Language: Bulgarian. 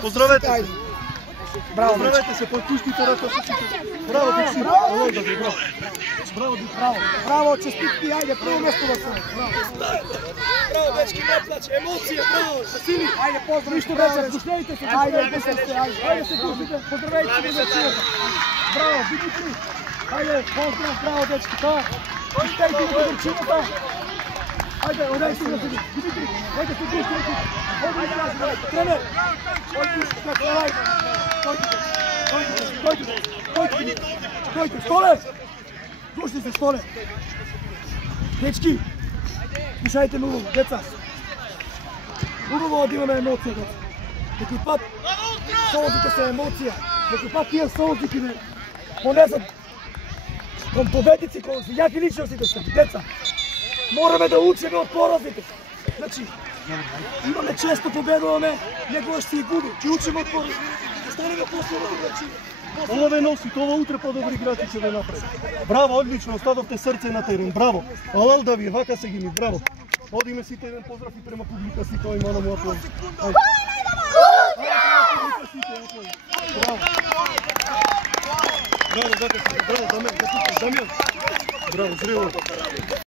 Поздравете се. Браво, Поздравете се, подпустите ръка с всички. Браво, дечки. Браво, браво. Браво, честитки, айде, първо место да се. Браво, дечки, не плач, емоция, браво, Васили. Айде, поздрави. Нищо вече, пуснете се. Айде, айде се пуснете. Поздравейте ми за чуята. Браво, Димитри. Айде, поздрав, браво, дечки. Пустейте ми до горчината. Айде, одай си, Димитри. Айде се пуснете. Тренер. Стойте, Столе! Слушайте се, Столе! Дечки, слушайте ме хубаво, деца. Хубаво да имаме емоция, деца. Некои път солзите са емоция. Некои път тия солзики ме понесат към победици, към всяки личностите са, деца. Мораме да учиме от поразите. Значи, имаме често победуваме, някога ще си и губи. Че учиме от поразите. Станеме по-слабо, Ова ве носи, това утре по-добри играчи ќе ве направи. Браво, одлично, остававте срце на терен, браво. Алал да ви, вака се ги ми, браво. Одиме сите еден поздрав и према публика си, тој има на му аплауз. Браво. Браво, Дамјан, браво, зрело.